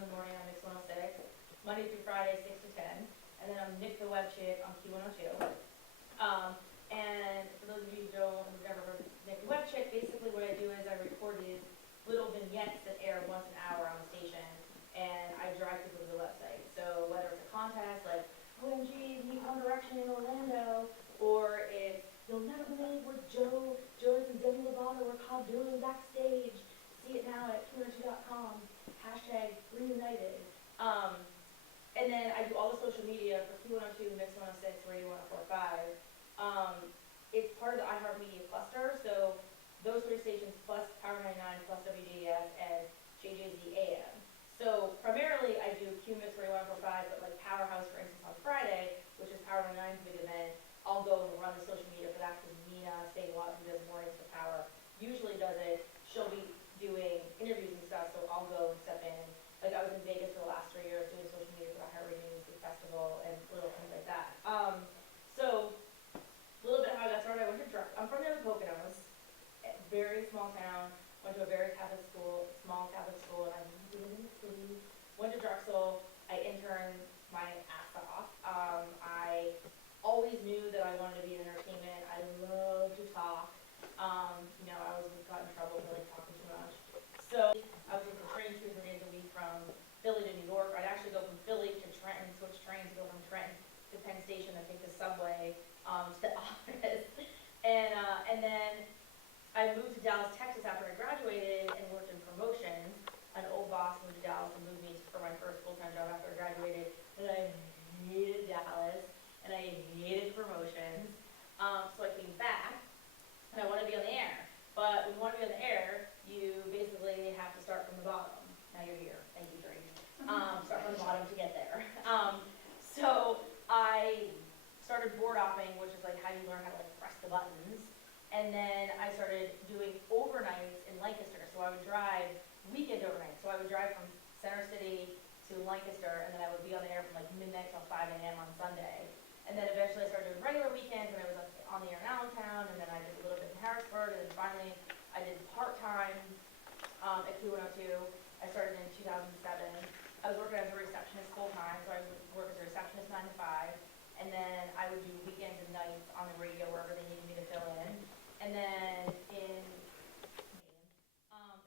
in the morning on Mix 106, Monday through Friday, 6 to 10. And then I'm Nick the Web Chick on Q102. And for those of you who have never heard of Nick the Web Chick, basically what I do is I record these little vignettes that air once an hour on the station, and I drive people to the website. So whether it's a contest like OMG, meet One Direction in Orlando, or it's you'll never believe what Jonas and Demi Lovato were caught doing backstage. See it now at Q102.com. Hashtag reunited. And then I do all the social media for Q102, Mix 106, Radio 104.5. It's part of the iHeartMedia cluster, so those three stations plus Power 99 plus WDS and JJZ AM. So primarily I do Q Mix Radio 104.5, but like Powerhouse, for instance, on Friday, which is Power 99's big event, I'll go and run the social media for that because Nina Stay-Watt, who does mornings for Power, usually does it. She'll be doing interviews and stuff, so I'll go and step in. Like I was in Vegas for the last 3 years doing social media for the Higher Music Festival and little things like that. So a little bit how I got started. I'm from the Poconos, a very small town. Went to a very Catholic school, small Catholic school, and I moved in the city. Went to Drexel. I interned my ass off. I always knew that I wanted to be in entertainment. I love to talk. I always got in trouble for like talking too much. So I was working train 2 or 3 days a week from Philly to New York. I'd actually go from Philly to Trenton, switch trains, go from Trenton to Penn Station and take the subway to the office. And then I moved to Dallas, Texas after I graduated and worked in promotions. An old boss moved to Dallas and moved me for my first full-time job after I graduated. And I hated Dallas and I hated promotions. So I came back and I wanted to be on the air. But when you want to be on the air, you basically have to start from the bottom. Now you're here. Thank you, Drake. Start from the bottom to get there. So I started board hopping, which is like how you learn how to like press the buttons. And then I started doing overnights in Lancaster. So I would drive weekend overnights. So I would drive from Center City to Lancaster, and then I would be on the air from like midnight till 5 a.m. on Sunday. And then eventually I started doing regular weekends, and I was on the air in Allentown, and then I did a little bit in Harrisburg, and then finally I did part-time at Q102. I started in 2007. I was working as a receptionist full-time, so I would work as a receptionist 9 to 5, and then I would do weekends and nights on the radio wherever they needed me to fill in. And then and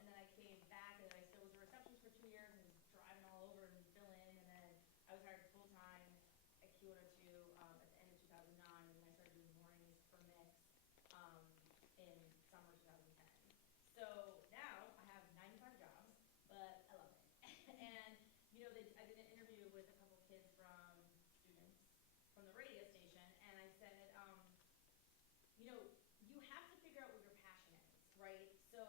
then I came back, and then I still was a receptionist for 2 years and was driving all over and fill in, and then I was hired full-time at Q102 at the end of 2009, and then I started doing mornings for Mix in summer 2010. So now I have 95 jobs, but I love it. And I did an interview with a couple of kids from students from the radio station, and I said, you have to figure out what your passion is, right? So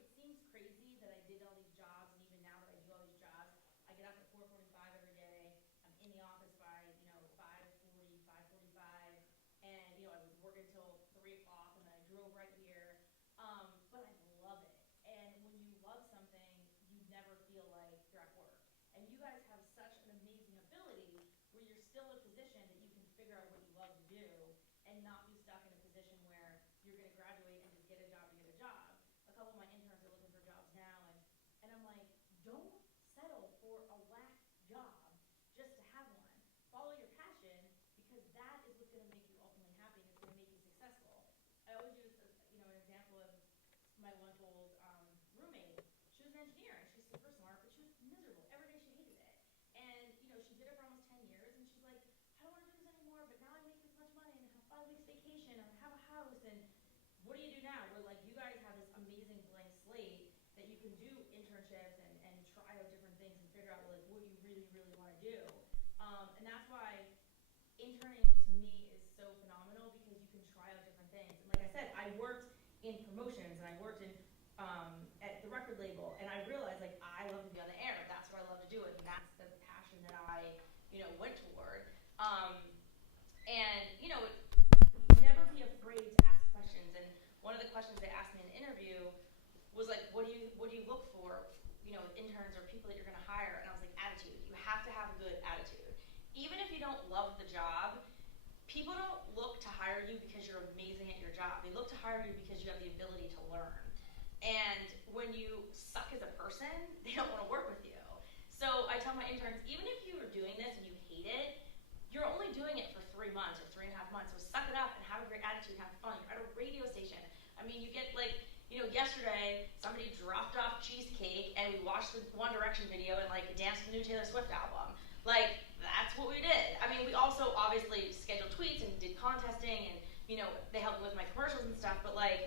it seems crazy that I did all these jobs, and even now that I do all these jobs, I get up at 4:45 every day. I'm in the office by 5:40, 5:45, and I was working till 3 o'clock, and then I drove right here. But I love it, and when you love something, you never feel like you're at work. And you guys have such an amazing ability where you're still in a position that you can figure out what you love to do and not be stuck in a position where you're going to graduate and just get a job to get a job. A couple of my interns are looking for jobs now, and I'm like, don't settle for a whack job just to have one. Follow your passion, because that is what's going to make you ultimately happy, and it's going to make you successful. I always use an example of my one-old roommate. She was an engineer, and she's super smart, but she was miserable. Every day she hated it. And she did it for almost 10 years, and she's like, I don't want to do this anymore, but now I make this much money and have 5 weeks vacation and have a house, and what do you do now? Where like you guys have this amazing blank slate that you can do internships and try out different things and figure out like what you really, really want to do. And that's why interning to me is so phenomenal, because you can try out different things. And like I said, I worked in promotions, and I worked in at the record label, and I realized like I love to be on the air. That's what I love to do, and that's the passion that I went toward. And never be afraid to ask questions. And one of the questions they asked me in the interview was like, what do you look for, with interns or people that you're going to hire? And I was like, attitude. You have to have a good attitude. Even if you don't love the job, people don't look to hire you because you're amazing at your job. They look to hire you because you have the ability to learn. And when you suck as a person, they don't want to work with you. So I tell my interns, even if you are doing this and you hate it, you're only doing it for 3 months or 3.5 months, so suck it up and have a great attitude and have fun. You're at a radio station. I mean, you get like, yesterday somebody dropped off cheesecake and we watched the One Direction video and like danced to the new Taylor Swift album. Like, that's what we did. I mean, we also obviously scheduled tweets and did contesting and, they helped me with my commercials and stuff, but like,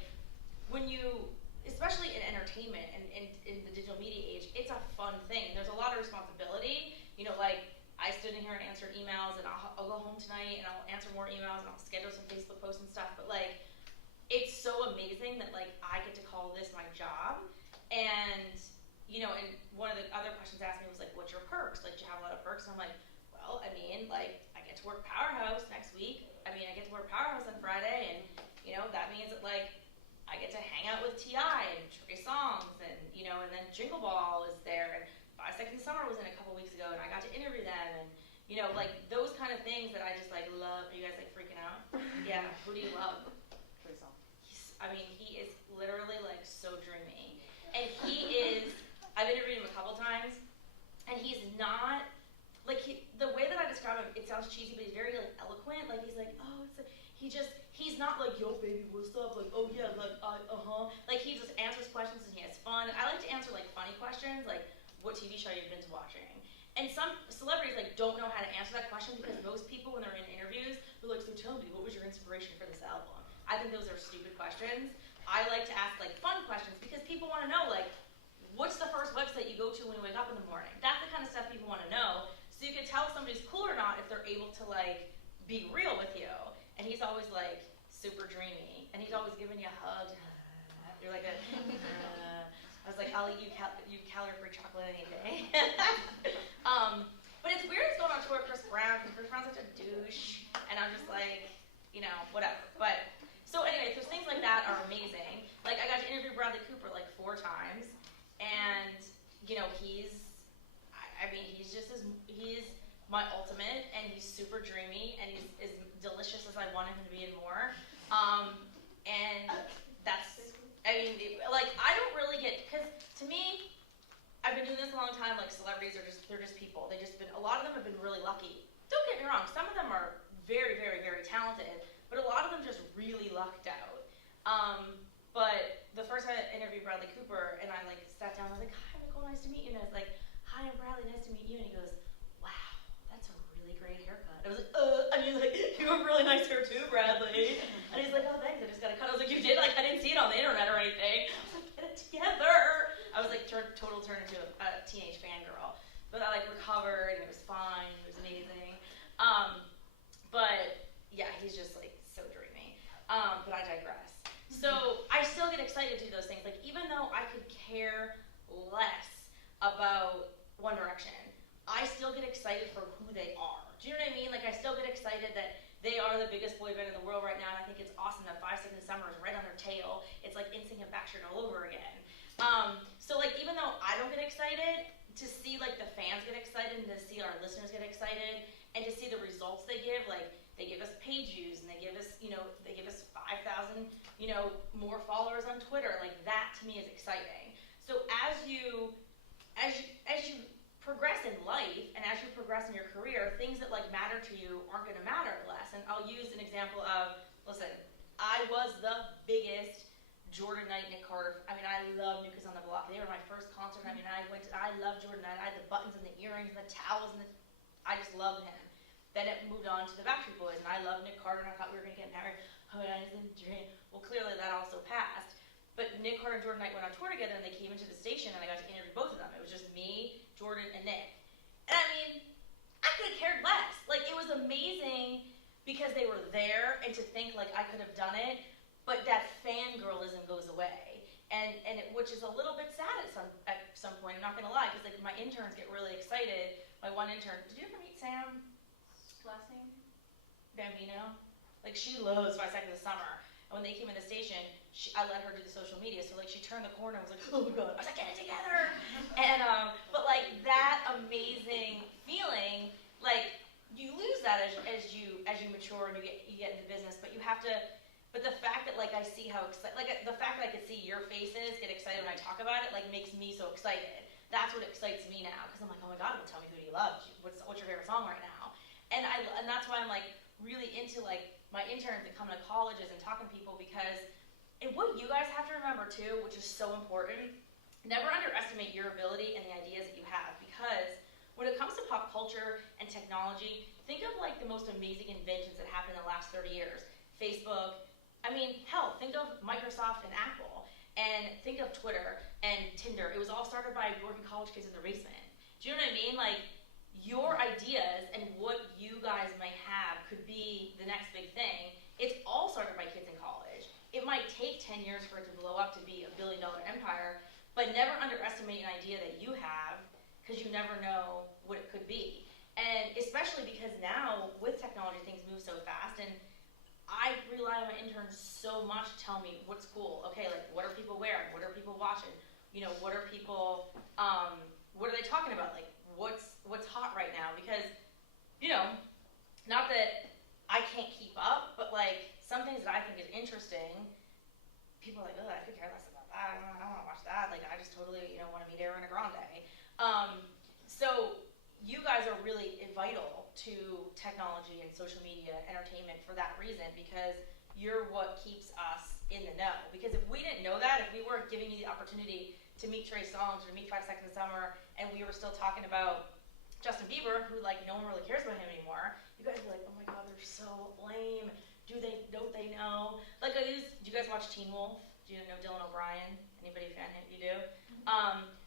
when you, especially in entertainment and in the digital media age, it's a fun thing. There's a lot of responsibility, like, I stood in here and answered emails, and I'll go home tonight and I'll answer more emails and I'll schedule some Facebook posts and stuff, but like, it's so amazing that like I get to call this my job. And and one of the other questions asked me was like, what's your perks? Like, do you have a lot of perks? And I'm like, well, I mean, like, I get to work Powerhouse next week. I mean, I get to work Powerhouse on Friday, and that means that like I get to hang out with T.I. and Trey Songz, and and then Jingle Ball is there, and 5 Seconds of Summer was in a couple weeks ago, and I got to interview them, and like those kind of things that I just like love. Are you guys like freaking out? Yeah. Who do you love? Trey Songz. He is literally like so dreamy, and he is. I've interviewed him a couple times, and he's not like the way that I describe him. It sounds cheesy, but he's very like eloquent. Like he's like, oh, it's he's not like, yo, baby, what's up? Like, oh yeah, like Like he just answers questions and he has fun. I like to answer like funny questions, like what TV show you've been watching. And some celebrities like don't know how to answer that question because most people when they're in interviews, they're like, so tell me, what was your inspiration for this album? I think those are stupid questions. I like to ask like fun questions because people want to know like, what's the first website you go to when you wake up in the morning? That's the kind of stuff people want to know. So you can tell if somebody's cool or not if they're able to like be real with you. And he's always like super dreamy, and he's always giving you a hug. You're like I was like, I'll eat you calorie-free chocolate any day. But it's weird it's going on tour with Chris Brown, because Chris Brown's such a douche, and I'm just like, whatever. But so anyway, so things like that are amazing. Like I got to interview Bradley Cooper like 4 times, and he's my ultimate, and he's super dreamy, and he's as delicious as I wanted him to be and more. And that's, I don't really get, because to me, I've been doing this a long time, like celebrities they're just people. A lot of them have been really lucky. Don't get me wrong, some of them are very, very, very talented, but a lot of them just really lucked out. But the first time I interviewed Bradley Cooper, and I like sat down, I was like, hi Nicole, nice to meet you. And I was like, hi, I'm Bradley, nice to meet you. And he goes, wow, that's a really great haircut. I was like, you have really nice hair too, Bradley. And he's like, oh, thanks, I just got a cut. I was like, you did? Like, I didn't see it on the internet or anything. I was like, get it together. I was like, turned into a teenage fangirl. But I like recovered, and it was fine, it was amazing. But yeah, he's just like so dreamy. But I digress. So I still get excited to do those things. Like even though I could care less about One Direction, I still get excited for who they are. Do you know what I mean? Like I still get excited that they are the biggest boy band in the world right now, and I think it's awesome that 5 Seconds of Summer is right on their tail. It's like NSYNC and Backstreet all over again. So like even though I don't get excited, to see like the fans get excited and to see our listeners get excited and to see the results they give, like they give us page views and they give us 5,000, more followers on Twitter. Like that to me is exciting. So as you progress in life and as you progress in your career, things that like matter to you aren't going to matter less. And I'll use an example of, listen, I was the biggest Jordan Knight, Nick Carter. I mean, I love New Kids on the Block. They were my first concert. I mean, I love Jordan Knight. I had the buttons and the earrings and the towels, and I just loved him. Then it moved on to the Backstreet Boys, and I loved Nick Carter, and I thought we were going to get married. Oh, I was in a dream. Well, clearly that also passed. But Nick Carter and Jordan Knight went on tour together, and they came into the station, and I got to interview both of them. It was just me, Jordan, and Nick. And I mean, I could have cared less. Like, it was amazing because they were there, and to think, like, I could have done it, but that fangirlism goes away. Which is a little bit sad at some point, I'm not going to lie, because like my interns get really excited. My one intern, did you ever meet Sam? Last name? Bambino? Like she loves 5 Seconds of Summer. And when they came in the station, I let her do the social media. So like she turned the corner and was like, oh my God. I was like, get it together. And but like that amazing feeling, like you lose that as you mature and you get into business, but you have to. But the fact that like I see how excited, like the fact that I could see your faces get excited when I talk about it, like makes me so excited. that's what excites me now, because I'm like, oh my god, well, tell me, who do you love? What's your favorite song right now? And that's why I'm like really into like my interns and coming to colleges and talking to people, because, and what you guys have to remember too, which is so important, never underestimate your ability and the ideas that you have, because when it comes to pop culture and technology, think of like the most amazing inventions that happened in the last 30 years. Facebook, I mean, hell, think of Microsoft and Apple, and think of Twitter and Tinder. It was all started by working college kids in their basement. Do you know what I mean? Like, your ideas and what you guys might have could be the next big thing. It's all started by kids in college. It might take 10 years for it to blow up to be a billion-dollar empire, but never underestimate an idea that you have, because you never know what it could be. And especially because now, with technology, things move so fast, and I rely on my interns so much to tell me what's cool. Okay, like, what are people wearing? What are people watching? You know, what are people, what are they talking about? Like, what's hot right now? Because, you know, not that I can't keep up, but like, some things that I think is interesting, people are like, oh, I could care less about that. I don't want to watch that. Like, I just totally, you know, want to meet Ariana Grande. So you guys are really vital to technology and social media entertainment for that reason, because you're what keeps us in the know. Because if we didn't know that, if we weren't giving you the opportunity to meet Trey Songz or to meet 5 Seconds of Summer, and we were still talking about Justin Bieber, who like no one really cares about him anymore, you guys are like, oh my god, they're so lame. Don't they know? Like, do you guys watch Teen Wolf? Do you know Dylan O'Brien? Anybody a fan of him? You do?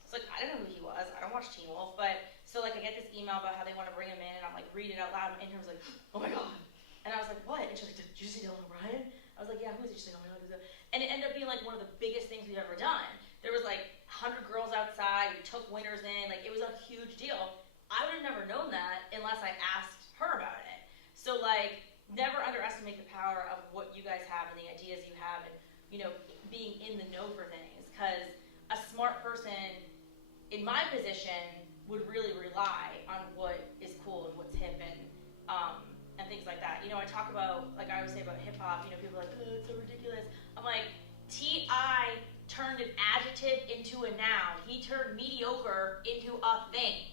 So like, I don't know who he was. I don't watch Teen Wolf, but so like I get this email about how they want to bring him in, and I'm like reading it out loud, and my intern was like, oh my god. And I was like, what? And she's like, did you see Dylan O'Brien? I was like, yeah, who is he? She's like, oh my god, who's that? And it ended up being like one of the biggest things we've ever done. There was like 100 girls outside, we took winners in, like it was a huge deal. I would have never known that unless I asked her about it. So like, never underestimate the power of what you guys have and the ideas you have, and you know, being in the know for things. Because a smart person in my position would really rely on what is cool and what's hip and things like that. You know, I talk about, like I always say about hip hop, you know, people are like, oh, it's so ridiculous. I'm like, T.I. turned an adjective into a noun. He turned mediocre into a thing.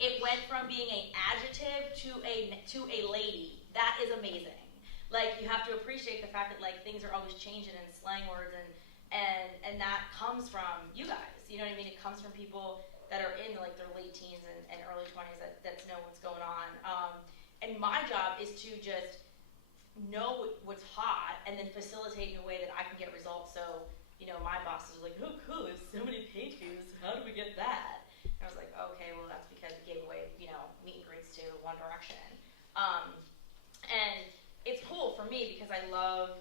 It went from being an adjective to a lady. That is amazing. Like, you have to appreciate the fact that like things are always changing in slang words, and that comes from you guys. You know what I mean? It comes from people that are in like their late teens and early 20s that know what's going on. And my job is to just know what's hot and then facilitate in a way that I can get results. So, you know, my bosses are like, oh cool, there's so many page views, how do we get that? And I was like, okay, well that's because we gave away, you know, meet and greets to One Direction. And it's cool for me because I love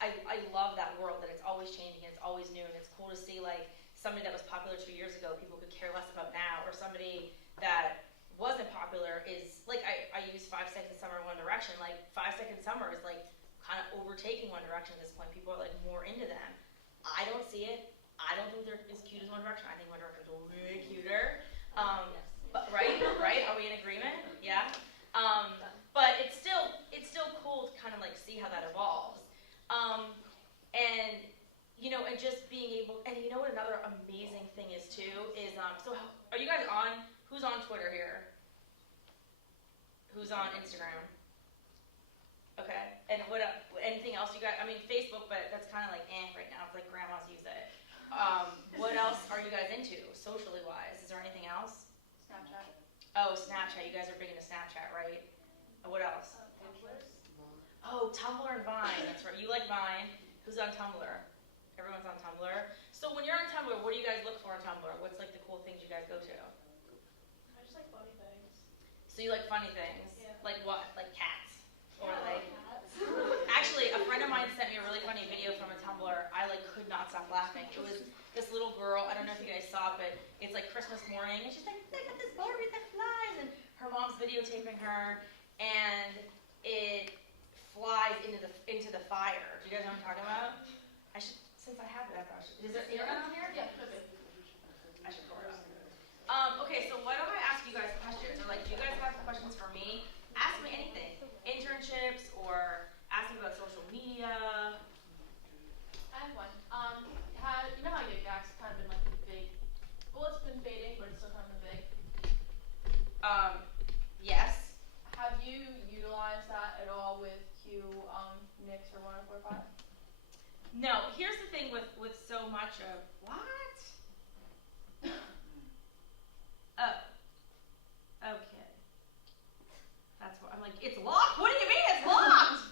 that world, that it's always changing and it's always new, and it's cool to see like somebody that was popular 2 years ago, people could care less about now, or somebody that wasn't popular is, like, I use 5 Seconds of Summer and One Direction. Like, 5 Seconds of Summer is like kind of overtaking One Direction at this point. People are like more into them. I don't see it. I don't think they're as cute as One Direction. I think One Direction's way cuter. But right? Are we in agreement? Yeah. But it's still cool to kind of like see how that evolves. And you know, and just being able, and you know what another amazing thing is too is so are you guys on? Who's on Twitter here? Who's on Instagram? Okay. And what? Anything else you got? I mean, Facebook, but that's kind of like right now. It's like grandmas use it. What else are you guys into, socially wise? Is there anything else? Snapchat. Oh, Snapchat. You guys are big into Snapchat, right? What else? Oh, Tumblr and Vine. That's right. You like Vine. Who's on Tumblr? Everyone's on Tumblr. So when you're on Tumblr, what do you guys look for on Tumblr? What's like the cool things you guys go to? I just like funny things. So you like funny things? Yeah. Like what? Like cats? Or Yeah, like... cats. Actually, a friend of mine sent me a really funny video from a Tumblr. I like could not stop laughing. It was this little girl, I don't know if you guys saw it, but it's like Christmas morning, and she's like, I got this Barbie that flies, and her mom's videotaping her, and it flies into the fire. Do you guys know what I'm talking about? I should, since I have it, I thought I should. Is there internet on here? Yeah, could be. I should record it up. Okay, so why don't I ask you guys questions? Or like, do you guys have questions for me? Ask me anything. Internships, or ask me about social media. I have one. You know how Yik Yak's kind of been like the big, well, it's been fading, but it's Mix or 104.5? No, here's the thing with so much of what? Oh, okay. That's what I'm like. It's locked. What do you mean it's locked?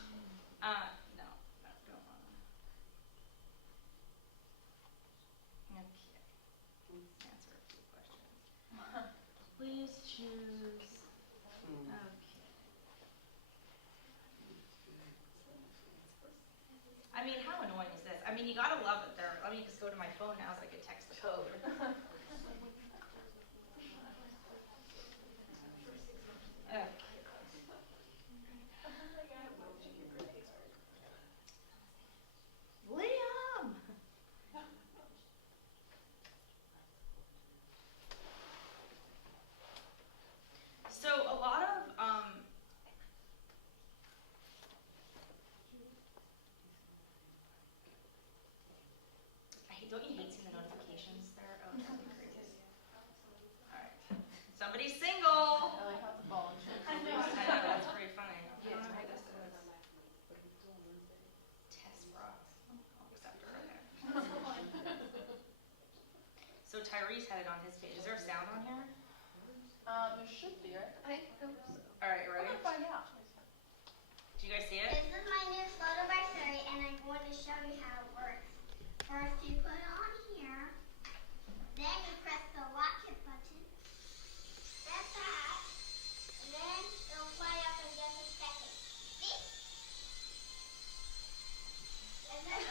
No, don't want to. Okay. Answer a few questions. Please choose. Okay. I mean, how annoying is this? I mean, you gotta love that they're. Let me just go to my phone now so I can text the code. Okay. Liam! So a lot of don't you hate seeing the notifications there? Oh, it's really crazy. Alright. Somebody's single! I like how it's a ball and shit. I know, that's pretty funny. I don't know who this is. Tess Brooks. I'll accept her, okay. So Tyrese had it on his page. Is there a sound on here? There should be, right? I hope so. Alright, We're ready? gonna find out. Do you guys see it? This is my new photo by Siri, and I'm going to show you how it works. First, you put it on here. Then you press the watch it button. Press that. And then it'll play up in just a second. See? And then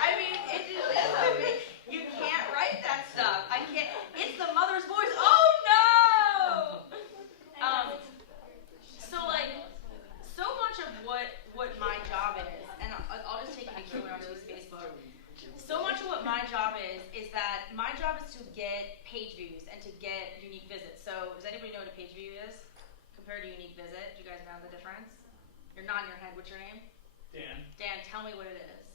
I mean, it is. I mean, you can't write that stuff. I can't. It's the mother's voice. Oh no! So like, so much of what my job is, and I'll just take you to Q102's Facebook. So much of what my job is that my job is to get page views and to get unique visits. So does anybody know what a page view is compared to unique visit? Do you guys know the difference? You're nodding your head. What's your name? Dan. Dan, tell me what it is.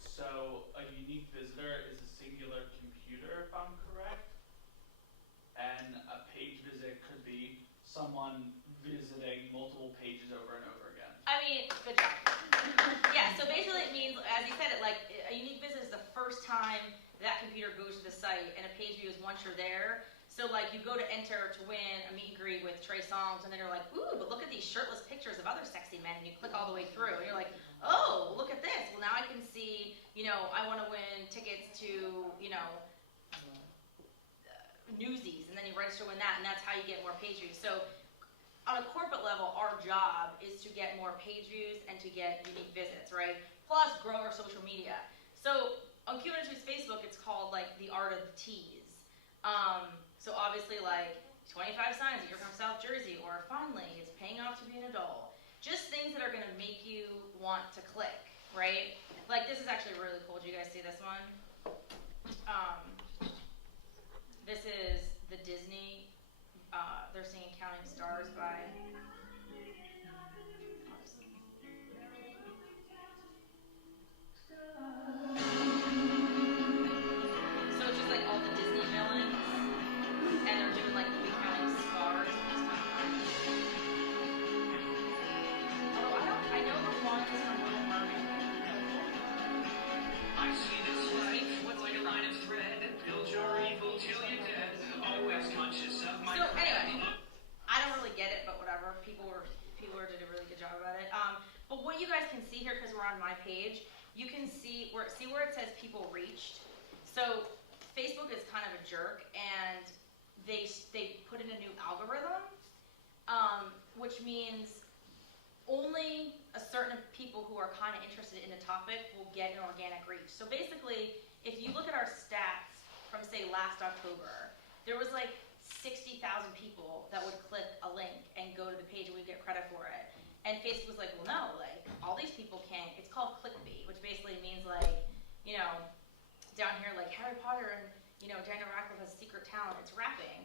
So a unique visitor is a singular computer, if I'm correct. And a page visit could be someone visiting multiple pages over and over again. I mean, good job. Yeah, so basically it means, as you said it, like a unique visit is the first time that computer goes to the site, and a page view is once you're there. So like you go to enter to win a meet and greet with Trey Songz, and then you're like, ooh, but look at these shirtless pictures of other sexy men, and you click all the way through, and you're like, oh, look at this. Well, now I can see, I want to win tickets to, Newsies, and then you register to win that, and that's how you get more page views. So on a corporate level, our job is to get more page views and to get unique visits, right? Plus grow our social media. So on Q102's Facebook, it's called like the art of the tease. So obviously like 25 signs that you're from South Jersey, or finally it's paying off to be an adult. Just things that are gonna make you want to click, right? Like this is actually really cool. Do you guys see this one? This is the Disney, they're singing Counting Stars by... So it's just like all the Disney villains, and they're doing like movie counting stars. It's kind of fun. Although I know the ones from Little Mermaid. I see this life like a line of thread. Build your evil till you're dead. Always conscious of my. So anyway, I don't really get it, but whatever. People did a really good job about it. But what you guys can see here, because we're on my page, you can see where it says people reached. So Facebook is kind of a jerk, and they put in a new algorithm, which means only a certain people who are kind of interested in the topic will get an organic reach. So basically, if you look at our stats from say last October, there was like 60,000 people that would click a link and go to the page and we'd get credit for it. And Facebook was like, well no, like all these people can't, it's called clickbait, which basically means like, down here like Harry Potter and, Daniel Radcliffe has secret talent, it's rapping.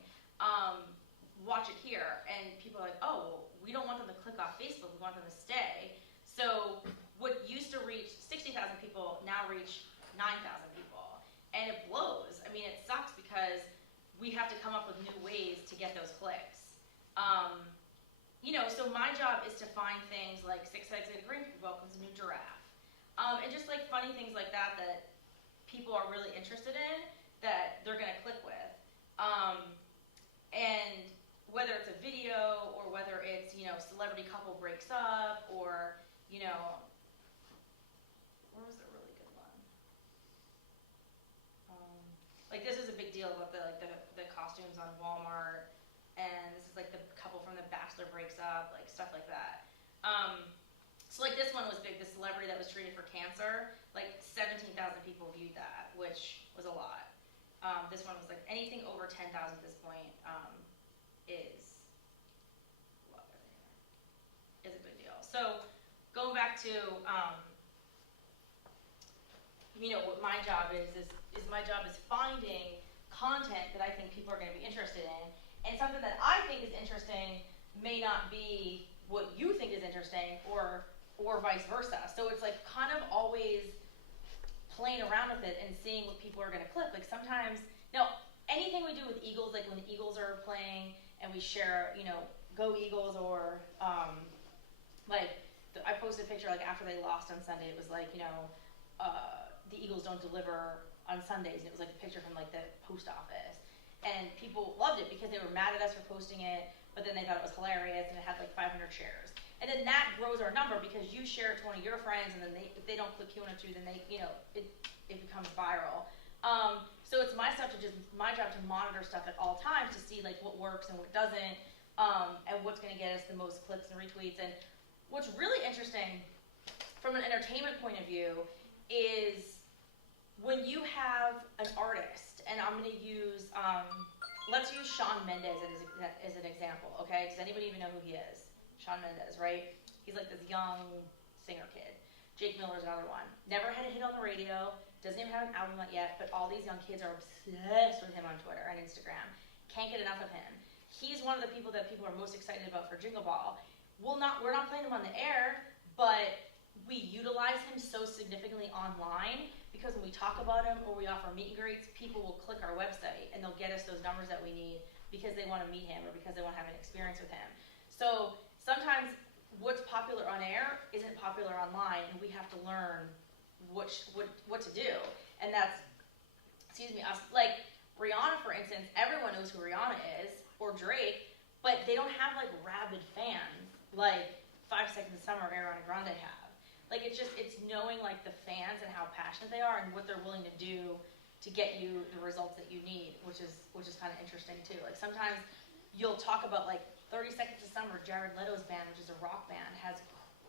Watch it here. And people are like, oh, well, we don't want them to click off Facebook, we want them to stay. So what used to reach 60,000 people now reach 9,000 people. And it blows. I mean, it sucks because we have to come up with new ways to get those clicks. so my job is to find things like 6 Eggs and a Green welcomes a new giraffe. And just like funny things like that that people are really interested in that they're gonna click with. And whether it's a video or whether it's, celebrity couple breaks up or, where was a really good one? Like this is a big deal about the costumes on Walmart, and this is like the couple from The Bachelor breaks up, like stuff like that. So like this one was big, the celebrity that was treated for cancer, like 17,000 people viewed that, which was a lot. This one was like anything over 10,000 at this point is a big deal. So going back to what my job is my job is finding content that I think people are going to be interested in, and something that I think is interesting may not be what you think is interesting, or vice versa. So it's like kind of always playing around with it and seeing what people are going to click. Like sometimes, anything we do with Eagles, like when the Eagles are playing and we share, go Eagles, or I posted a picture like after they lost on Sunday. It was like, the Eagles don't deliver on Sundays, and it was like a picture from like the post office, and people loved it because they were mad at us for posting it, but then they thought it was hilarious, and it had like 500 shares, and then that grows our number because you share it to one of your friends, and then if they don't click Q102, then they, it becomes viral. So it's my job to monitor stuff at all times to see like what works and what doesn't, and what's going to get us the most clicks and retweets. And what's really interesting from an entertainment point of view is when you have an artist, and I'm going to use, let's use Shawn Mendes as an example, okay? Does anybody even know who he is? Shawn Mendes, right? He's like this young singer kid. Jake Miller's another one. Never had a hit on the radio, doesn't even have an album out yet, but all these young kids are obsessed with him on Twitter and Instagram. Can't get enough of him. He's one of the people that people are most excited about for Jingle Ball. We're not playing him on the air, but we utilize him so significantly online because when we talk about him or we offer meet and greets, people will click our website and they'll get us those numbers that we need because they want to meet him or because they want to have an experience with him. So sometimes what's popular on air isn't popular online, and we have to learn what to do. And that's, us. Like Rihanna, for instance, everyone knows who Rihanna is, or Drake, but they don't have like rabid fans like 5 Seconds of Summer or Ariana Grande have. Like it's knowing like the fans and how passionate they are and what they're willing to do to get you the results that you need, which is kind of interesting too. Like sometimes you'll talk about like 30 Seconds of Summer, Jared Leto's band, which is a rock band, has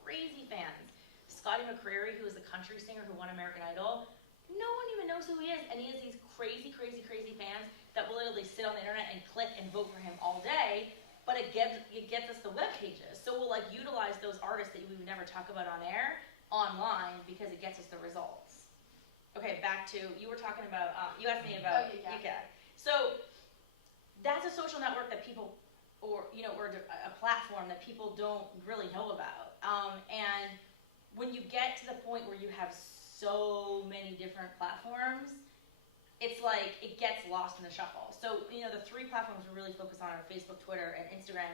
crazy fans. Scotty McCreery, who is the country singer who won American Idol, no one even knows who he is, and he has these crazy, crazy, crazy fans that will literally sit on the internet and click and vote for him all day. But it gets us the web pages. So we'll like utilize those artists that we would never talk about on air online because it gets us the results. Okay, back to, you were talking about, you asked me about UK. So that's a social network that people, or a platform that people don't really know about. And when you get to the point where you have so many different platforms, it's like it gets lost in the shuffle. So, the 3 platforms we really focus on are Facebook, Twitter, and Instagram.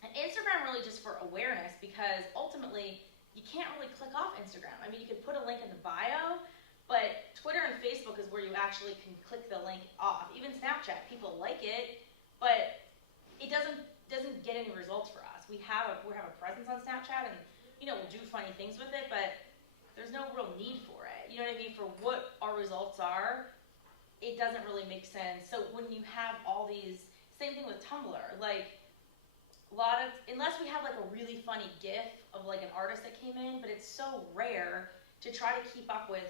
And Instagram really just for awareness, because ultimately you can't really click off Instagram. I mean, you could put a link in the bio, but Twitter and Facebook is where you actually can click the link off. Even Snapchat, people like it, but it doesn't get any results for us. We have a presence on Snapchat, and we'll do funny things with it, but there's no real need for it. You know what I mean? For what our results are, it doesn't really make sense. So when you have all these, same thing with Tumblr, like unless we have like a really funny GIF of like an artist that came in, but it's so rare to try to keep up with.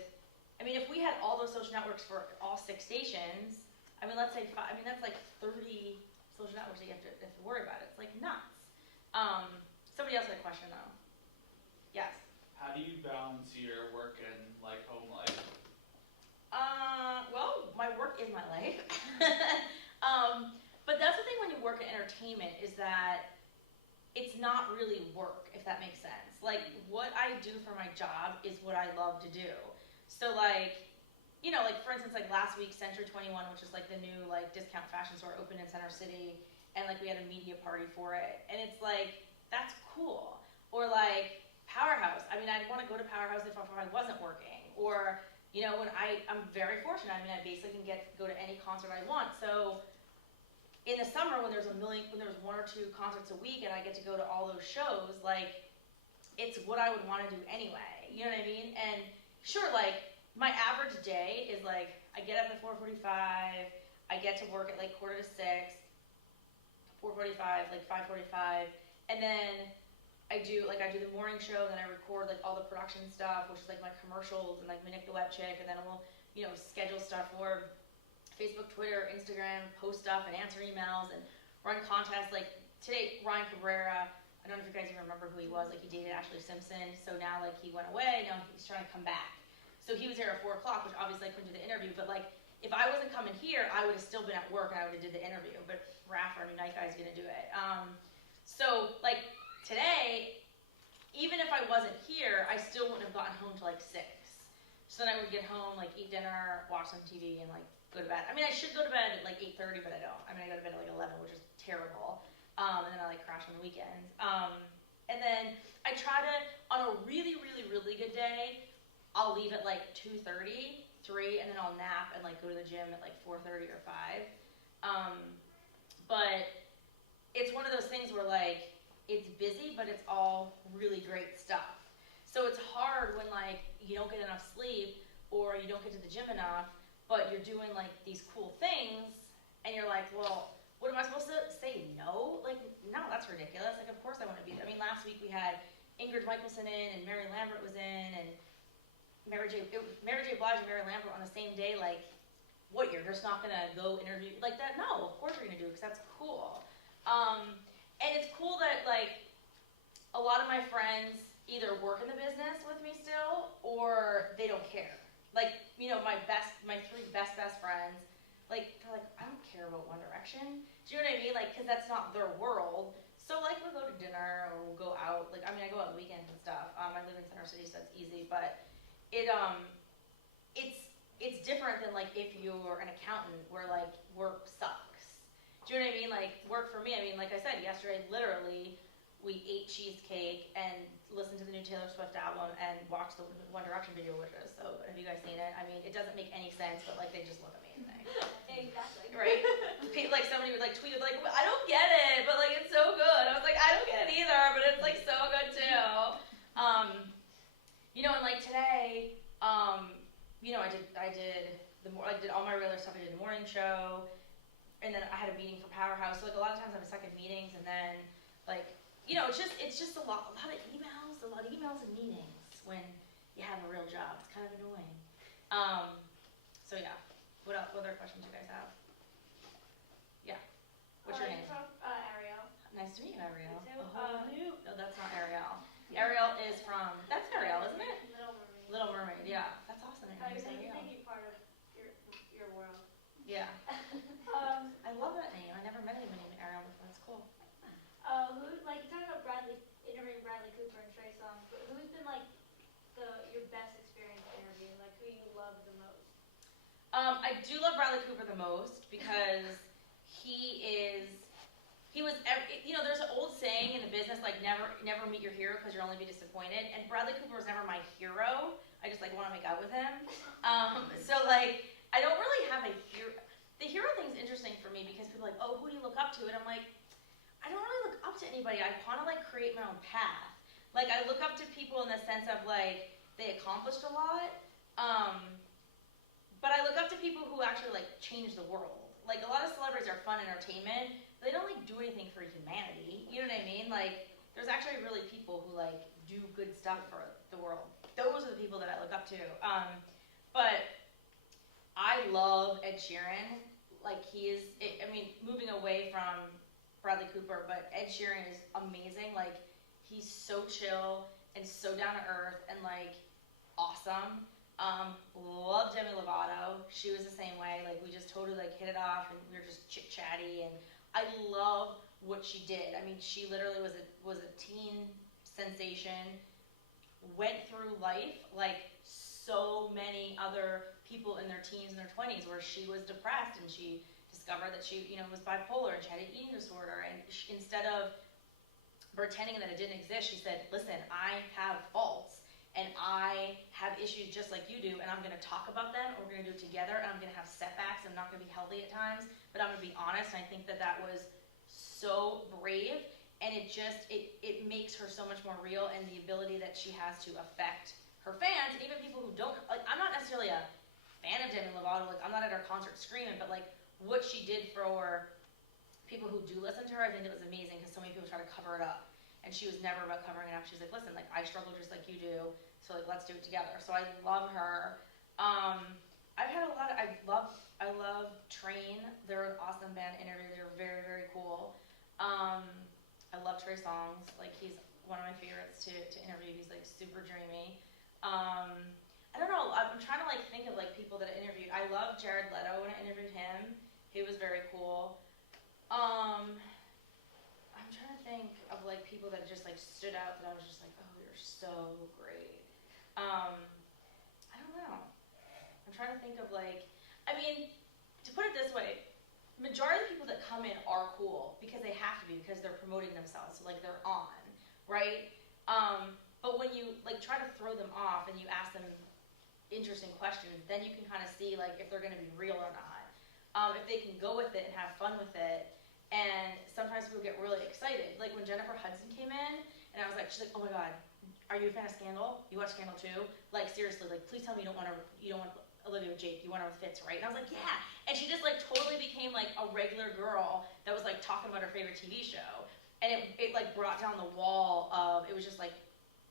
I mean, if we had all those social networks for all 6 stations, I mean, let's say that's like 30 social networks that you have to worry about. It's like nuts. Somebody else had a question though. Yes. How do you balance your work and like home life? Well, my work is my life. But that's the thing when you work in entertainment is that it's not really work, if that makes sense. Like, what I do for my job is what I love to do. So like, like for instance, like last week, Century 21, which is like the new like discount fashion store, opened in Center City, and like we had a media party for it, and it's like, that's cool. Or like Powerhouse, I mean, I'd want to go to Powerhouse if I wasn't working, or, you know, when I'm very fortunate, I mean, I basically can go to any concert I want, so in the summer when there's when there's 1 or 2 concerts a week and I get to go to all those shows, like, it's what I would want to do anyway, you know what I mean? And sure, like, my average day is like, I get up at 4:45, I get to work at like 5:45, like 5:45, and then I do the morning show, and then I record like all the production stuff, which is like my commercials and like Nick the Web Chick, and then we'll, you know, schedule stuff for Facebook, Twitter, Instagram, post stuff and answer emails and run contests. Like today, Ryan Cabrera, I don't know if you guys even remember who he was, like he dated Ashley Simpson, so now like he went away, now he's trying to come back. So he was here at 4 o'clock, which obviously I couldn't do the interview, but like if I wasn't coming here, I would have still been at work and I would have did the interview, but Raph, our new night guy, is gonna do it. So like today, even if I wasn't here, I still wouldn't have gotten home till like 6. So then I would get home, like eat dinner, watch some TV, and like go to bed. I mean, I should go to bed at like 8:30, but I don't. I mean, I go to bed at like 11, which is terrible. And then I like crash on the weekends. And then I try to, on a really, really, really good day, I'll leave at like 2:30, 3, and then I'll nap and like go to the gym at like 4:30 or 5. But it's one of those things where like, it's busy, but it's all really great stuff. So it's hard when like you don't get enough sleep or you don't get to the gym enough, but you're doing like these cool things, and you're like, well, what am I supposed to say? No? Like, no, that's ridiculous. Like, of course I want to be there. I mean, last week we had Ingrid Michaelson in, and Mary Lambert was in, and Mary J. Blige and Mary Lambert on the same day. Like, what, you're just not gonna go interview like that? No, of course you're gonna do it because that's cool. And it's cool that like a lot of my friends either work in the business with me still, or they don't care. Like, you know, my 3 best friends, like, they're like, I don't care about One Direction. Do you know what I mean? Like, because that's not their world. So, like, we'll go to dinner, or we'll go out. Like, I mean, I go out on weekends and stuff. I live in Center City, so that's easy. But it's different than, like, if you're an accountant where, like, work sucks. Do you know what I mean? Like, work for me, I mean, like I said, yesterday, literally, we ate cheesecake and listened to the new Taylor Swift album and watched the One Direction video with us. So have you guys seen it? I mean, it doesn't make any sense, but like they just look amazing. Exactly. Right? Like somebody would like tweet like, I don't get it, but like it's so good. I was like, I don't get it either, but it's like so good too. You know, and like today, you know, I did all my regular stuff. I did the morning show, and then I had a meeting for Powerhouse. So like a lot of times I have second meetings, and then like, you know, it's just a lot of emails and meetings when you have a real job. It's kind of annoying. So yeah, what other questions you guys have? Yeah, what's your name? Ariel. Nice to meet you, Ariel. Me too. No, that's not Ariel. Ariel is from, that's Ariel, isn't it? Little Mermaid. Little Mermaid, yeah. That's awesome. I Name's think Ariel. you're part of your world. Yeah. I love that name. I never met anyone named Ariel before. That's cool. Who, like, you talked about interviewing Bradley Cooper and Trey Songz, but who's been, like, your best experience interviewing? Like, who you love the most? I do love Bradley Cooper the most because you know, there's an old saying in the business, like, never meet your hero because you'll only be disappointed, and Bradley Cooper was never my hero. I just, like, want to make out with him. So, like, I don't really have a hero. The hero thing's interesting for me because people are like, oh, who do you look up to? And I'm like, I don't really look up to anybody. I want to like create my own path. Like I look up to people in the sense of like they accomplished a lot, but I look up to people who actually like change the world. Like a lot of celebrities are fun entertainment, but they don't like do anything for humanity. You know what I mean? Like there's actually really people who like do good stuff for the world. Those are the people that I look up to. But I love Ed Sheeran. Like I mean, moving away from Bradley Cooper, but Ed Sheeran is amazing. Like, he's so chill and so down to earth and like awesome. Love Demi Lovato. She was the same way. Like, we just totally like hit it off and we were just chit chatty. And I love what she did. I mean, she literally was a teen sensation. Went through life like so many other people in their teens and their 20s, where she was depressed and she discovered that she, was bipolar and she had an eating disorder, and instead of pretending that it didn't exist, she said, listen, I have faults, and I have issues just like you do, and I'm going to talk about them, and we're going to do it together, and I'm going to have setbacks, I'm not going to be healthy at times, but I'm going to be honest, and I think that that was so brave, and it makes her so much more real, and the ability that she has to affect her fans, and even people who don't, like, I'm not necessarily a fan of Demi Lovato, like, I'm not at her concert screaming, but, like, what she did for people who do listen to her, I think it was amazing, because so many people try to cover it up. And she was never about covering it up. She's like, listen, like, I struggle just like you do, so, like, let's do it together. So I love her. I love Train. They're an awesome band interview. They're very, very cool. I love Trey Songz. Like, he's one of my favorites to interview. He's, like, super dreamy. I don't know. I'm trying to, like, think of, like, people that I interviewed. I love Jared Leto when I interviewed him. He was very cool. I'm trying to think of, like, people that just, like, stood out that I was just like, oh, you're so great. I don't know. I'm trying to think of, like, I mean, to put it this way, majority of the people that come in are cool because they have to be, because they're promoting themselves, so, like, they're on, right? But when you, like, try to throw them off and you ask them interesting questions, then you can kind of see, like, if they're going to be real or not. If they can go with it and have fun with it. And sometimes people get really excited. Like when Jennifer Hudson came in, and I was like, she's like, oh my God, are you a fan of Scandal? You watch Scandal too? Like, seriously, like, please tell me you don't want Olivia with Jake, you want her with Fitz, right? And I was like, yeah. And she just, like, totally became, like, a regular girl that was, like, talking about her favorite TV show. And it like, brought down the wall of, it was just, like,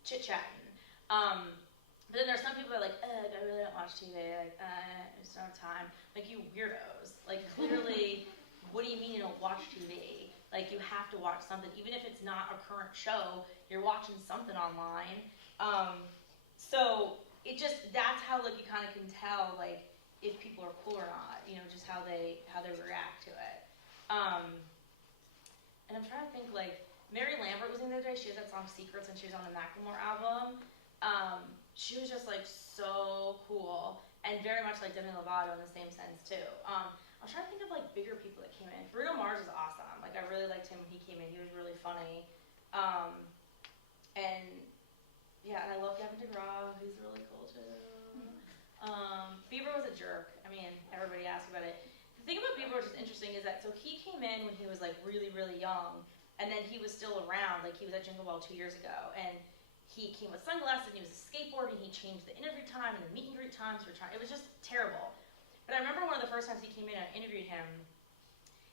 chit-chatting. But then there's some people that are like, I really don't watch TV, like, I just don't have time. Like, you weirdos. Like, clearly, what do you mean you don't watch TV? Like, you have to watch something. Even if it's not a current show, you're watching something online. So, that's how, like, you kind of can tell, like, if people are cool or not, just how they react to it. And I'm trying to think, like, Mary Lambert was in the other day, she has that song Secrets, and she was on the Macklemore album. She was just, like, so cool, and very much like Demi Lovato in the same sense, too. I was trying to think of, like, bigger people that came in. Bruno Mars is awesome. Like, I really liked him when he came in. He was really funny. And, yeah, and I love Gavin DeGraw. He's really cool, too. Bieber was a jerk. I mean, everybody asks about it. The thing about Bieber, which is interesting, is that, so he came in when he was, like, really, really young, and then he was still around. Like, he was at Jingle Ball 2 years ago, and he came with sunglasses, and he was skateboarding, he changed the interview time and the meet and greet times. It was just terrible. But I remember one of the first times he came in and I interviewed him,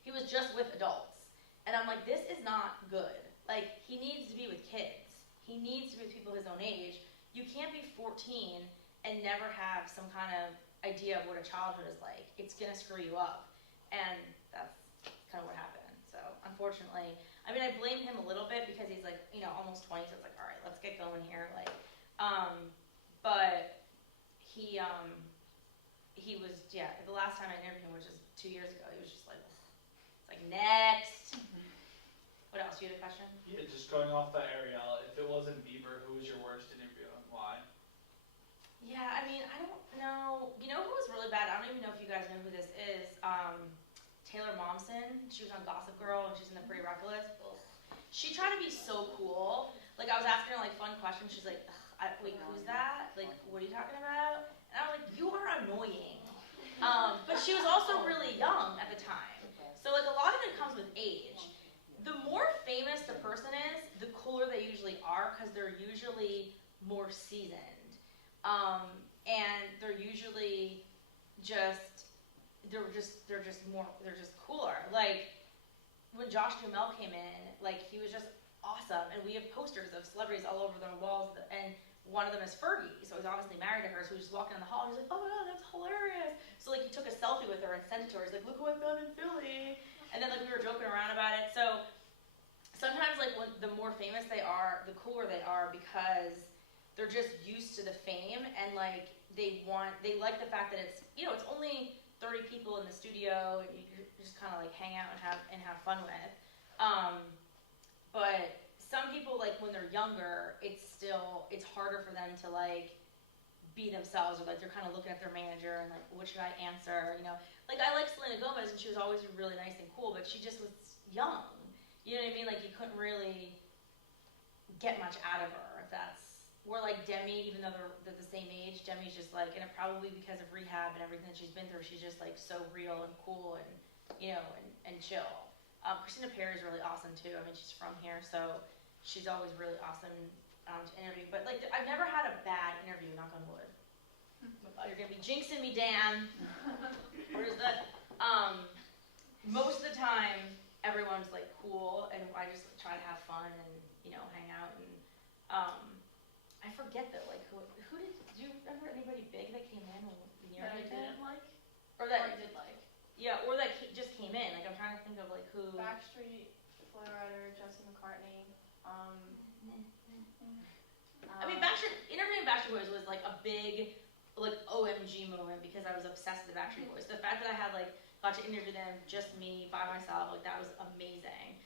he was just with adults. And I'm like, this is not good. Like, he needs to be with kids. He needs to be with people his own age. You can't be 14 and never have some kind of idea of what a childhood is like. It's gonna screw you up. And that's kind of what happened. So, unfortunately, I mean, I blame him a little bit because he's like, almost 20, so it's like, all right, let's get going here. Like, but he was, the last time I interviewed him, which is 2 years ago, he was just like, it's like, next. What else? You had a question? Yeah, just going off that, Ariel, if it wasn't Bieber, who was your worst interview and why? Yeah, I mean, I don't know. You know who was really bad? I don't even know if you guys know who this is. Taylor Momsen. She was on Gossip Girl, and she's in the Pretty Reckless. She tried to be so cool. Like, I was asking her, like, fun questions. She's like, wait, who's that? Like, what are you talking about? And I'm like, you are annoying. But she was also really young at the time. So, like, a lot of it comes with age. The more famous the person is, the cooler they usually are, because they're usually more seasoned. And they're usually they're just cooler. Like, when Josh Duhamel came in, like, he was just awesome, and we have posters of celebrities all over the walls, and one of them is Fergie, so he's obviously married to her, so he was just walking down the hall, and he's like, oh my God, that's hilarious. So, like, he took a selfie with her and sent it to her. He's like, look who I found in Philly. And then, like, we were joking around about it. So, sometimes, like, the more famous they are, the cooler they are, because they're just used to the fame, and, like, they like the fact that it's, it's only 30 people in the studio, and you just kind of, like, hang out and have fun with. But some people, like, when they're younger, it's harder for them to, like, be themselves, or like they're kind of looking at their manager and like, what should I answer? You know, like I like Selena Gomez, and she was always really nice and cool, but she just was young. You know what I mean? Like you couldn't really get much out of her. If that's, or like Demi, even though they're the same age, Demi's just like, and it probably because of rehab and everything that she's been through, she's just like so real and cool and you know and chill. Christina Perry is really awesome too. I mean, she's from here, so she's always really awesome to interview. But like, I've never had a bad interview. Knock on wood. You're gonna be jinxing me, Dan. What is that? Most of the time, everyone's like cool, and I just try to have fun and you know hang out. And I forget though, like who did you remember anybody big that came in when the year That I did? didn't like, Or or that I did like. yeah, or that just came in. Like I'm trying to think of like who. Backstreet, Floyd Rider, Justin McCartney. I mean, interviewing Backstreet Boys was like a big, like OMG moment because I was obsessed with the Backstreet Boys. The fact that I had like got to interview them, just me by myself, like that was amazing.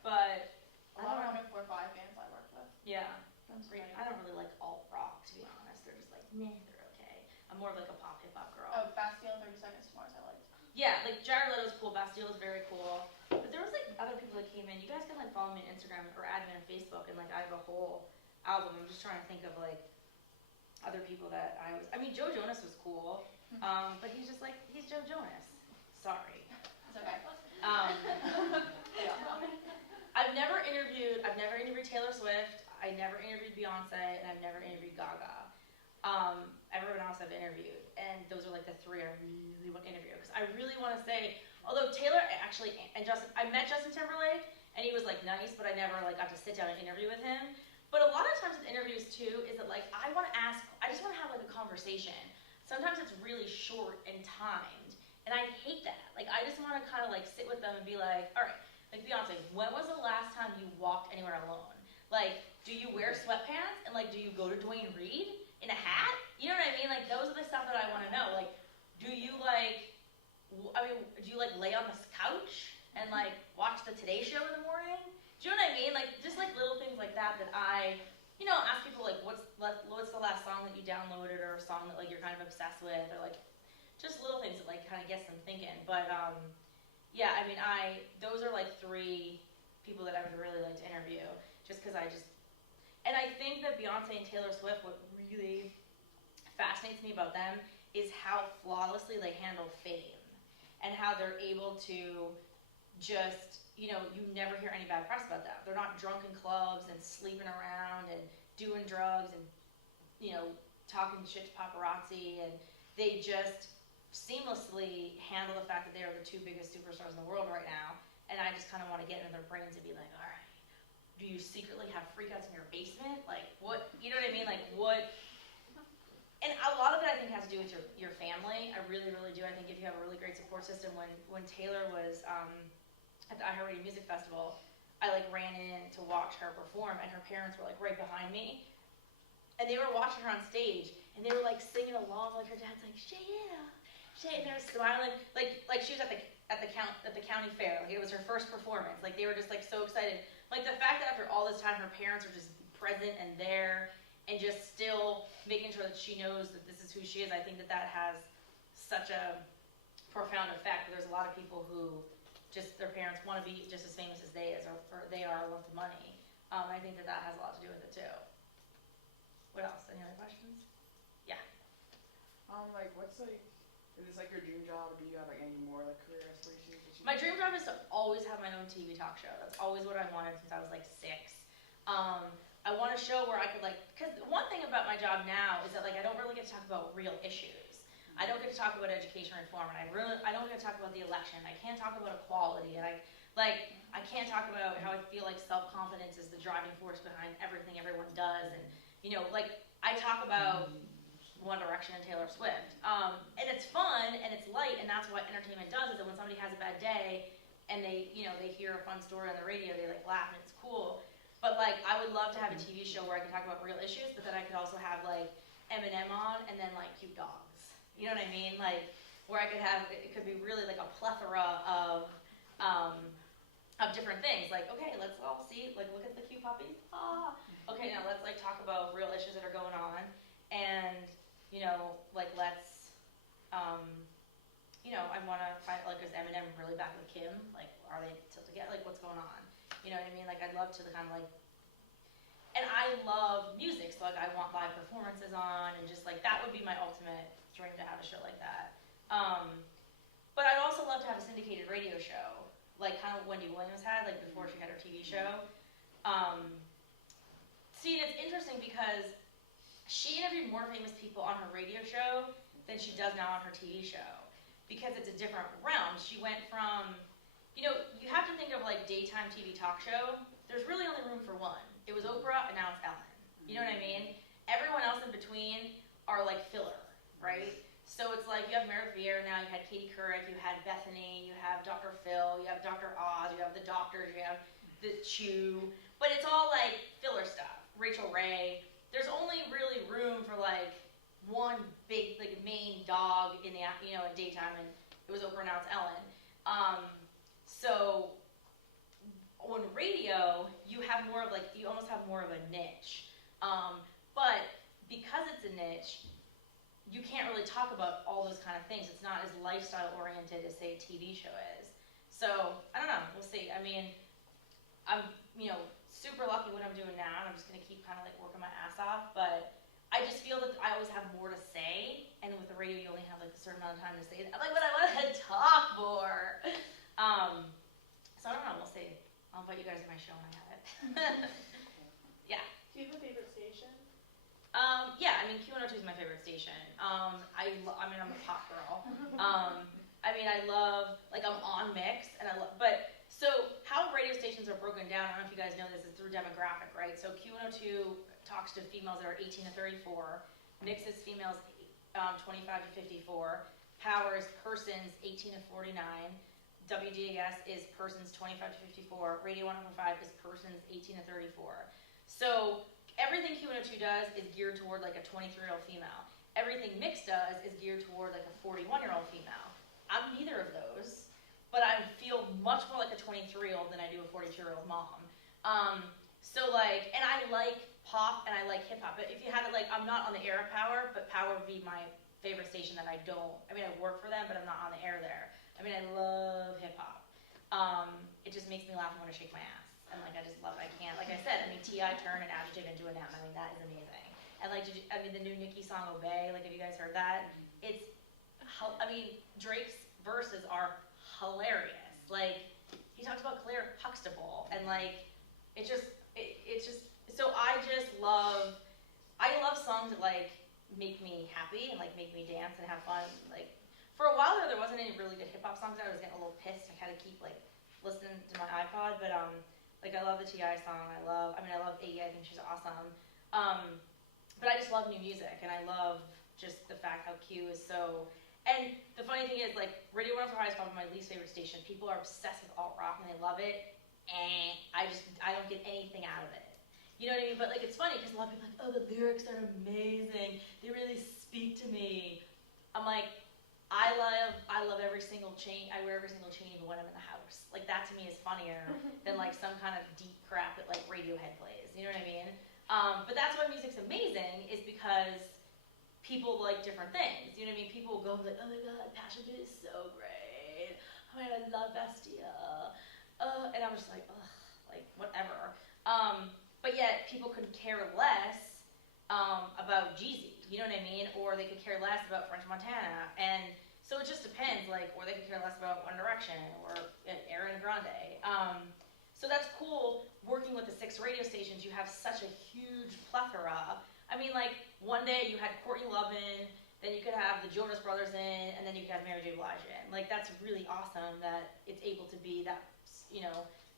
But A lot of 104.5 bands I worked with. yeah, That's great. great. I don't really like alt rock to be honest. They're just like meh, they're okay. I'm more of like a pop hip hop girl. Oh, Bastille and 30 Seconds to Mars I liked. Yeah, like Jared Leto's cool, Bastille is very cool. But there was like other people that came in. You guys can like follow me on Instagram or add me on Facebook, and like I have a whole album. I'm just trying to think of like other people that I mean, Joe Jonas was cool, but he's just like he's Joe Jonas. Sorry. It's okay. I've never interviewed Taylor Swift. I never interviewed Beyonce, and I've never interviewed Gaga. Everyone else I've interviewed, and those are like the three I really want to interview because I really want to say. Although Taylor actually and Justin, I met Justin Timberlake, and he was like nice, but I never like got to sit down and interview with him. But a lot of times with interviews too is that like I just want to have like a conversation. Sometimes it's really short and timed, and I hate that. Like I just want to kind of like sit with them and be like, all right, like Beyonce, when was the last time you walked anywhere alone? Like, do you wear sweatpants and like do you go to Dwayne Reed in a hat? You know what I mean? Like those are the stuff that I want to know. Like, do you like, do you like lay on this couch and like watch the Today Show in the morning? Do you know what I mean? Like just like little things like that that I, you know, ask people like what's the last song that you downloaded or a song that like you're kind of obsessed with or like just little things that like kind of gets them thinking. But yeah, I mean those are like three people that I would really like to interview just because and I think that Beyonce and Taylor Swift, what really fascinates me about them is how flawlessly they handle fame and how they're able to just, you know, you never hear any bad press about that. They're not drunk in clubs and sleeping around and doing drugs and, you know, talking shit to paparazzi, and they just seamlessly handle the fact that they are the two biggest superstars in the world right now. And I just kind of want to get into their brains and be like, all right, do you secretly have freakouts in your basement? Like, what, you know what I mean? Like, what? And a lot of it, I think, has to do with your family. I really, really do. I think if you have a really great support system, when Taylor was at the iHeartRadio Music Festival, I like ran in to watch her perform, and her parents were like right behind me, and they were watching her on stage, and they were like singing along, like her dad's like Shayna, and they were smiling, like she was at the county fair, like it was her first performance, like they were just like so excited, like the fact that after all this time, her parents are just present and there. And just still making sure that she knows that this is who she is. I think that has such a profound effect. There's a lot of people who just, their parents want to be just as famous as they are with the money. I think that has a lot to do with it too. What else? Any other questions? Yeah. Like, what's like, is this like your dream job, or do you have like any more like career aspirations? My dream job is to always have my own TV talk show. That's always what I wanted since I was like 6. I want a show where I could like, because one thing about my job now is that like I don't really get to talk about real issues. I don't get to talk about education reform, and I don't get to talk about the election. I can't talk about equality, and I can't talk about how I feel like self-confidence is the driving force behind everything everyone does, and you know, like I talk about One Direction and Taylor Swift, and it's fun and it's light, and that's what entertainment does. Is that when somebody has a bad day and they hear a fun story on the radio, they like laugh and it's cool. But like, I would love to have a TV show where I could talk about real issues, but then I could also have like Eminem on and then like cute dogs. You know what I mean? Like, where I could have, it could be really like a plethora of different things. Like, okay, let's all see, like, look at the cute puppies. Ah. Okay, now let's like talk about real issues that are going on. I want to find, like, is Eminem really back with Kim? Like, are they still together? Like, what's going on? You know what I mean? Like, I'd love to kind of, like, and I love music, so, like, I want live performances on, and just, like, that would be my ultimate dream to have a show like that. But I'd also love to have a syndicated radio show, like, kind of what Wendy Williams had, like, before she had her TV show. See, and it's interesting because she interviewed more famous people on her radio show than she does now on her TV show, because it's a different realm. She went from, you know, you have to think of like daytime TV talk show, there's really only room for one. It was Oprah and now it's Ellen. You know what I mean? Everyone else in between are like filler, right? So it's like you have Meredith Vieira now, you had Katie Couric, you had Bethany, you have Dr. Phil, you have Dr. Oz, you have the doctors, you have the Chew, but it's all like filler stuff. Rachel Ray. There's only really room for like one big like main dog in the in daytime, and it was Oprah, now it's Ellen. So on radio you have more of like, you almost have more of a niche, but because it's a niche, you can't really talk about all those kind of things. It's not as lifestyle oriented as say a TV show is. So I don't know, we'll see. I mean, I'm super lucky what I'm doing now, and I'm just gonna keep kind of like working my ass off, but I just feel that I always have more to say, and with the radio you only have like a certain amount of time to say it. I'm like, but I want to talk more. So I don't know, we'll see. I'll invite you guys to my show when I have it. Yeah. Do you have a favorite station? Yeah, I mean, Q102 is my favorite station. I mean, I'm a pop girl. I mean, I love, like, I'm on Mix, and but, so, how radio stations are broken down, I don't know if you guys know this, is through demographic, right? So Q102 talks to females that are 18 to 34, Mix is females 25 to 54, Power is persons 18 to 49, WDAS is persons 25 to 54, Radio 105 is persons 18 to 34. So, everything Q102 does is geared toward like a 23-year-old female. Everything Mix does is geared toward like a 41-year-old female. I'm neither of those, but I feel much more like a 23-year-old than I do a 42-year-old mom. So like, and I like pop and I like hip hop, but if you had it like, I'm not on the air at Power, but Power would be my favorite station that I work for them, but I'm not on the air there. I mean, I love hip hop. It just makes me laugh and want to shake my ass. And like, I just love it. I can't, like I said, I mean, T.I. turned an adjective into a noun. I mean, that is amazing. And like, the new Nicki song, Obey, like, have you guys heard that? Drake's verses are hilarious. Like, he talks about Claire Huxtable, and like, so I love songs that like, make me happy and like, make me dance and have fun. Like, for a while there wasn't any really good hip hop songs. I was getting a little pissed. I had to keep like, listening to my iPod, but like, I love the T.I. song, I love Iggy, I think she's awesome. But I just love new music, and I love just the fact how Q is so, and the funny thing is, like, Radio 105 is probably my least favorite station. People are obsessed with alt-rock, and they love it, and I don't get anything out of it. You know what I mean? But, like, it's funny, because a lot of people are like, oh, the lyrics are amazing, they really speak to me. I'm like, I love every single chain, I wear every single chain even when I'm in the house. Like, that to me is funnier than like some kind of deep crap that like Radiohead plays, you know what I mean? But that's why music's amazing, is because people like different things, you know what I mean? People will go like, oh my god, Passion Pit is so great, oh my god, I love Vestia, and I'm just like, ugh, like, whatever. But yet, people could care less about Jeezy, you know what I mean? Or they could care less about French Montana, and so it just depends, like, or they could care less about One Direction, or Ariana Grande. So that's cool, working with the 6 radio stations, you have such a huge plethora. I mean, like, one day you had Courtney Love in, then you could have the Jonas Brothers in, and then you could have Mary J. Blige in. Like, that's really awesome that it's able to be that,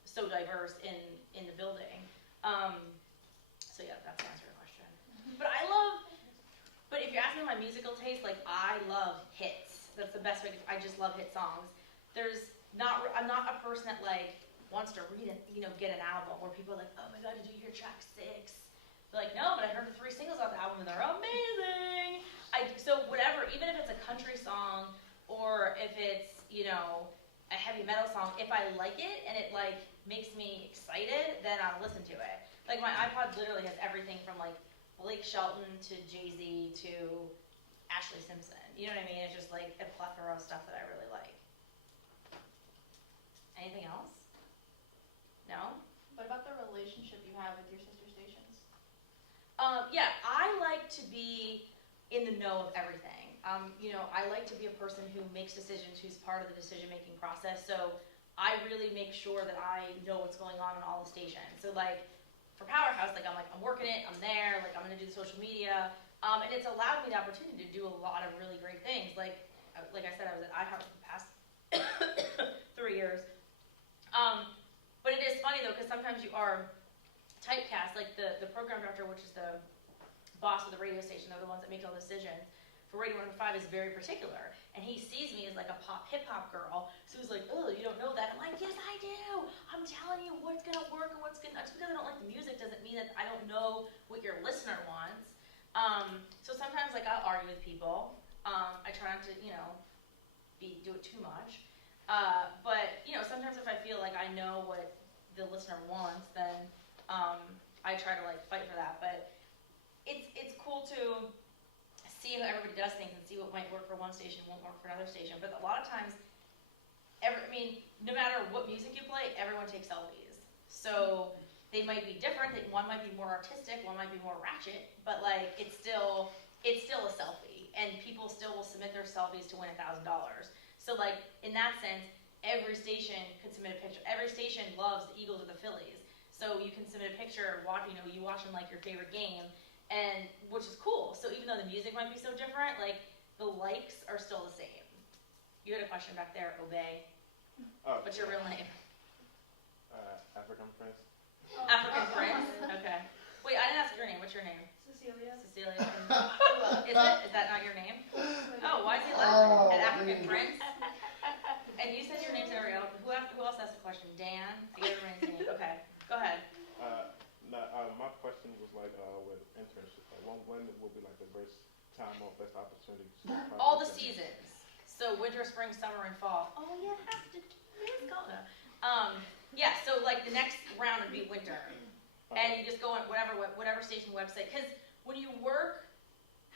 so diverse in the building. So yeah, that's the answer to your question. But if you're asking my musical taste, like, I love hits. That's the best way. I just love hit songs. I'm not a person that like wants to read get an album where people are like, oh my god, did you hear track 6? They're like, no, but I heard the 3 singles off the album and they're amazing. So whatever, even if it's a country song or if it's a heavy metal song, if I like it and it like makes me excited, then I'll listen to it. Like, my iPod literally has everything from like Blake Shelton to Jay-Z to Ashley Simpson. You know what I mean? It's just like a plethora of stuff that I really like. Anything else? No? What about the relationship you have with your sister stations? Yeah, I like to be in the know of everything. I like to be a person who makes decisions, who's part of the decision-making process. So I really make sure that I know what's going on in all the stations. So like for Powerhouse, I'm working it, I'm there, I'm gonna do the social media. And it's allowed me the opportunity to do a lot of really great things. Like I said, I was at iHeart for the past 3 years. But it is funny though, because sometimes you are typecast, like the program director, which is the boss of the radio station, they're the ones that make all the decisions. For Radio 105 is very particular, and he sees me as like a pop hip hop girl. So he's like, "Oh, you don't know that?" I'm like, "Yes, I do. I'm telling you what's gonna work and what's gonna." Just because I don't like the music doesn't mean that I don't know what your listener wants. So sometimes I'll argue with people. I try not to do it too much. But sometimes if I feel like I know what the listener wants, then I try to fight for that. But it's cool to see how everybody does things and see what might work for one station won't work for another station. But a lot of times, no matter what music you play, everyone takes selfies. So they might be different. One might be more artistic, one might be more ratchet, but it's still a selfie, and people still will submit their selfies to win $1,000. So in that sense, every station could submit a picture. Every station loves the Eagles or the Phillies, so you can submit a picture. You watching your favorite game. And which is cool. So even though the music might be so different, the likes are still the same. You had a question back there, Obey. Oh. What's your real name? African Prince. Oh. African Prince? Okay. Wait, I didn't ask your name. What's your name? Cecilia. Cecilia. Is it? Is that not your name? Oh, why is he laughing? An African Prince? And you said your name's Ariel. Who else asked a question? Dan? I gave everyone's name. Okay. Go ahead. My question was with internship. When will be the best time or best opportunity? All the seasons. So winter, spring, summer, and fall. Oh, you have to do this. Yeah. So the next round would be winter, and you just go on whatever station website. Because when you work,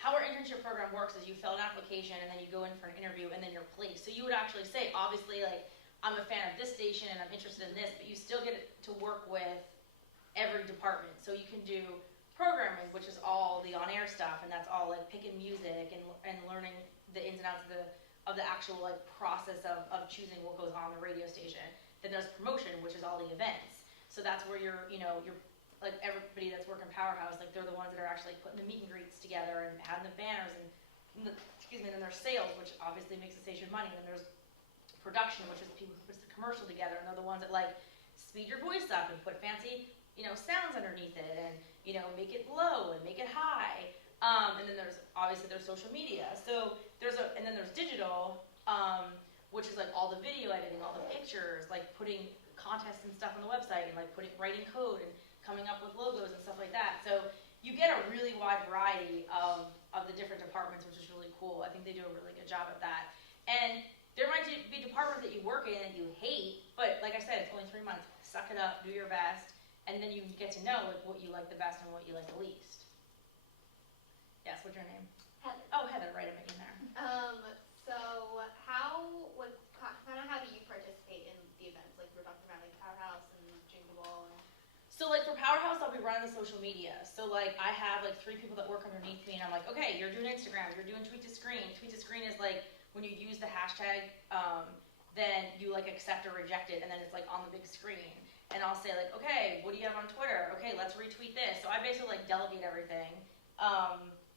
how our internship program works is you fill an application and then you go in for an interview and then you're placed. So you would actually say, obviously, I'm a fan of this station and I'm interested in this, but you still get to work with every department. So you can do programming, which is all the on-air stuff, and that's all picking music and learning the ins and outs of the actual process of choosing what goes on the radio station. Then there's promotion, which is all the events. So that's where you're everybody that's working Powerhouse, they're the ones that are actually putting the meet and greets together and having the banners and then there's sales, which obviously makes the station money, and then there's production, which is the people who puts the commercial together, and they're the ones that speed your voice up and put fancy sounds underneath it, and make it low and make it high. And then there's social media. So there's digital, which is all the video editing, all the pictures, putting contests and stuff on the website, and writing code and coming up with logos and stuff like that. So you get a really wide variety of the different departments, which is really cool. I think they do a really good job at that. And there might be departments that you work in that you hate, but like I said, it's only 3 months. Suck it up, do your best, and then you get to know what you like the best and what you like the least. Yes, what's your name? Heather. Oh, Heather, right, I met you in there. So how do you participate in the events? We're talking about Powerhouse and Jingle Ball. So for Powerhouse, I'll be running the social media. So I have 3 people that work underneath me, and I'm okay, you're doing Instagram, you're doing Tweet to Screen. Tweet to Screen is when you use the hashtag, then you accept or reject it, and then it's on the big screen. And I'll say okay, what do you have on Twitter? Okay, let's retweet this. So I basically delegate everything,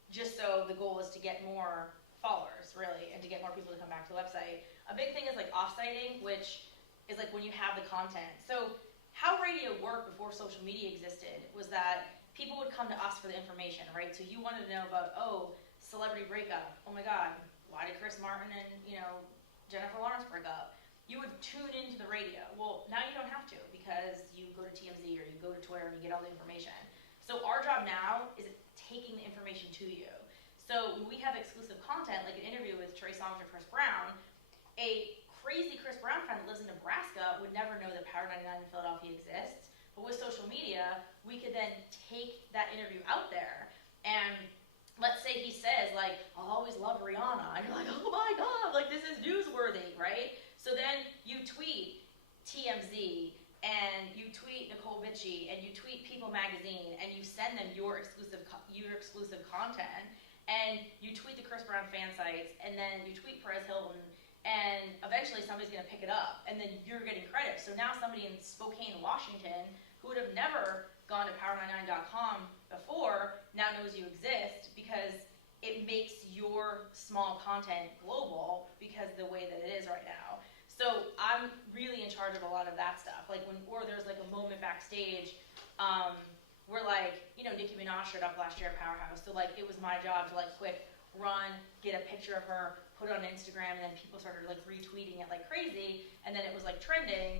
just so the goal is to get more followers, really, and to get more people to come back to the website. A big thing is off-siting, which is when you have the content. So how radio worked before social media existed was that people would come to us for the information, right? So you wanted to know about, celebrity breakup. Oh my God, why did Chris Martin and, Jennifer Lawrence break up? You would tune into the radio. Well, now you don't have to, because you go to TMZ or you go to Twitter and you get all the information. So our job now is taking the information to you. So when we have exclusive content, like an interview with Trey Songz or Chris Brown, a crazy Chris Brown fan that lives in Nebraska would never know that Power 99 in Philadelphia exists. But with social media, we could then take that interview out there, and let's say he says, I'll always love Rihanna. And you're oh my God, this is newsworthy, right? So then you tweet, TMZ, and you tweet Nicole Bitchy, and you tweet People Magazine, and you send them your exclusive content, and you tweet the Chris Brown fan sites, and then you tweet Perez Hilton, and eventually somebody's gonna pick it up, and then you're getting credit. So now somebody in Spokane, Washington, who would have never gone to power99.com before, now knows you exist because it makes your small content global because the way that it is right now. So I'm really in charge of a lot of that stuff. Like or there's like a moment backstage, where like, Nicki Minaj showed up last year at Powerhouse. So like it was my job to like quick run, get a picture of her, put it on Instagram, and then people started like retweeting it like crazy, and then it was like trending,